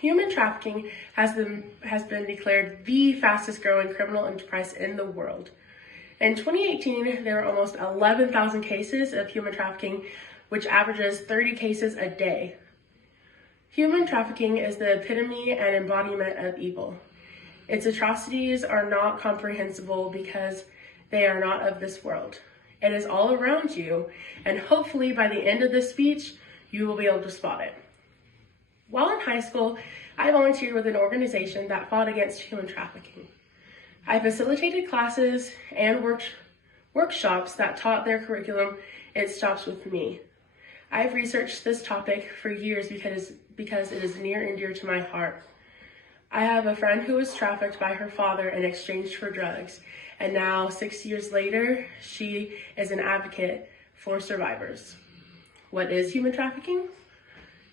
Human trafficking has been declared the fastest growing criminal enterprise in the world. In 2018, there were almost 11,000 cases of human trafficking, which averages 30 cases a day. Human trafficking is the epitome and embodiment of evil. Its atrocities are not comprehensible because they are not of this world. It is all around you, and hopefully by the end of this speech, you will be able to spot it. While in high school, I volunteered with an organization that fought against human trafficking. I facilitated classes and workshops that taught their curriculum. It stops with me. I've researched this topic for years because it is near and dear to my heart. I have a friend who was trafficked by her father in exchange for drugs, and now 6 years later, she is an advocate for survivors. What is human trafficking?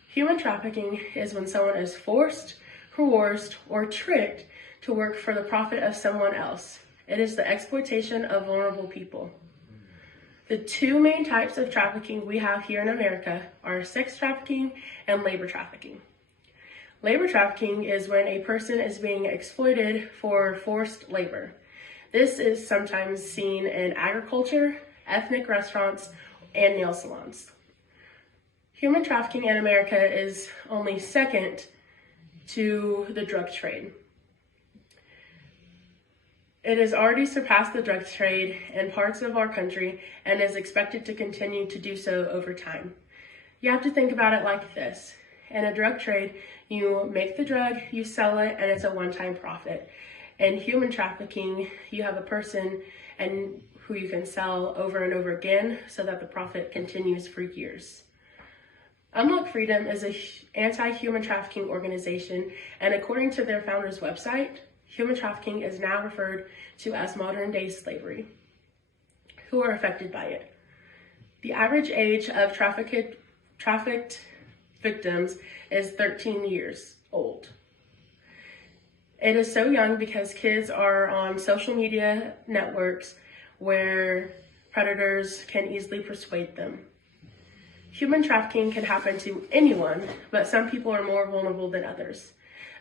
Human trafficking is when someone is forced, coerced, or tricked to work for the profit of someone else. It is the exploitation of vulnerable people. The two main types of trafficking we have here in America are sex trafficking and labor trafficking. Labor trafficking is when a person is being exploited for forced labor. This is sometimes seen in agriculture, ethnic restaurants, and nail salons. Human trafficking in America is only second to the drug trade. It has already surpassed the drug trade in parts of our country and is expected to continue to do so over time. You have to think about it like this. In a drug trade, you make the drug, you sell it, and it's a one-time profit. In human trafficking, you have a person who you can sell over and over again so that the profit continues for years. Unlock Freedom is an anti-human trafficking organization, and according to their founder's website, human trafficking is now referred to as modern-day slavery. Who are affected by it? The average age of trafficked victims is 13 years old. It is so young because kids are on social media networks where predators can easily persuade them. Human trafficking can happen to anyone, but some people are more vulnerable than others.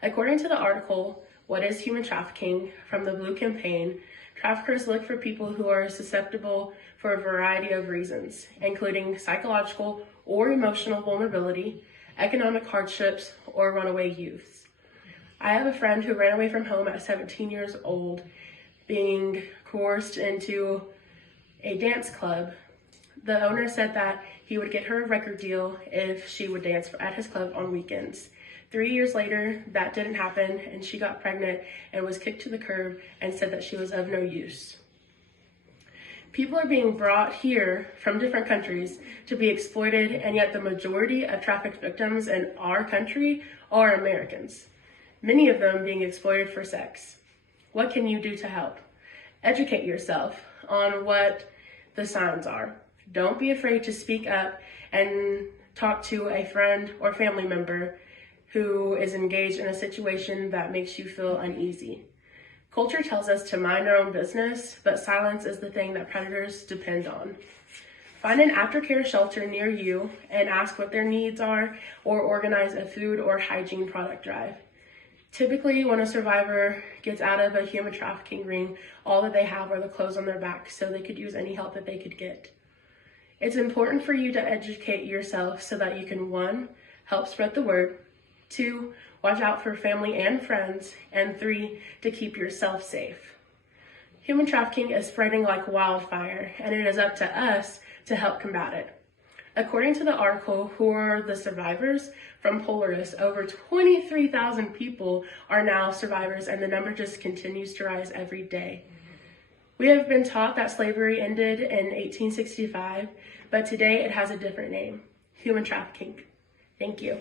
According to the article, What is Human Trafficking? From the Blue Campaign, traffickers look for people who are susceptible for a variety of reasons, including psychological or emotional vulnerability, economic hardships, or runaway youths. I have a friend who ran away from home at 17 years old, being coerced into a dance club. The owner said that he would get her a record deal if she would dance at his club on weekends. 3 years later, that didn't happen, and she got pregnant and was kicked to the curb and said that she was of no use. People are being brought here from different countries to be exploited, and yet the majority of trafficked victims in our country are Americans, many of them being exploited for sex. What can you do to help? Educate yourself on what the signs are. Don't be afraid to speak up and talk to a friend or family member who is engaged in a situation that makes you feel uneasy. Culture tells us to mind our own business, but silence is the thing that predators depend on. Find an aftercare shelter near you and ask what their needs are, or organize a food or hygiene product drive. Typically, when a survivor gets out of a human trafficking ring, all that they have are the clothes on their back, so they could use any help that they could get. It's important for you to educate yourself so that you can, 1, help spread the word, 2, watch out for family and friends, and 3, to keep yourself safe. Human trafficking is spreading like wildfire, and it is up to us to help combat it. According to the article, Who Are the Survivors? From Polaris, over 23,000 people are now survivors, and the number just continues to rise every day. We have been taught that slavery ended in 1865, but today it has a different name: human trafficking. Thank you.